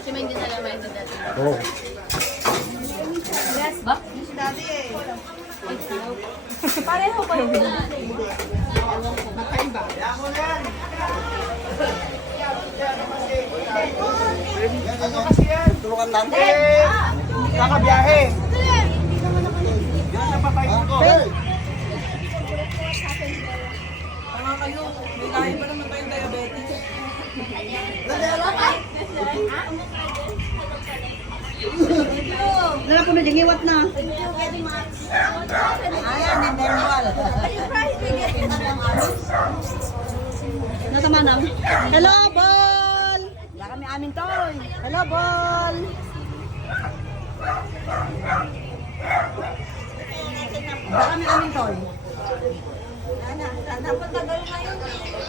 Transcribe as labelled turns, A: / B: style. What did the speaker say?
A: Si May hindi na lang may dati.
B: Oo.
A: Yes ba? Pareho pa yung
C: Ano kasi yan? Tulungan natin. Kakabiyahe. Yan ang papayin ko.
D: Tama kayo. May lahi pa naman tayong diabetes.
E: Nala po na dyan, iwat na.
D: Ayan, ni Merwal.
E: Nasa manam. Hello, Bol! Wala kami amin to. Hello, Bol! Wala kami amin to.
A: Dapat tagal na yun.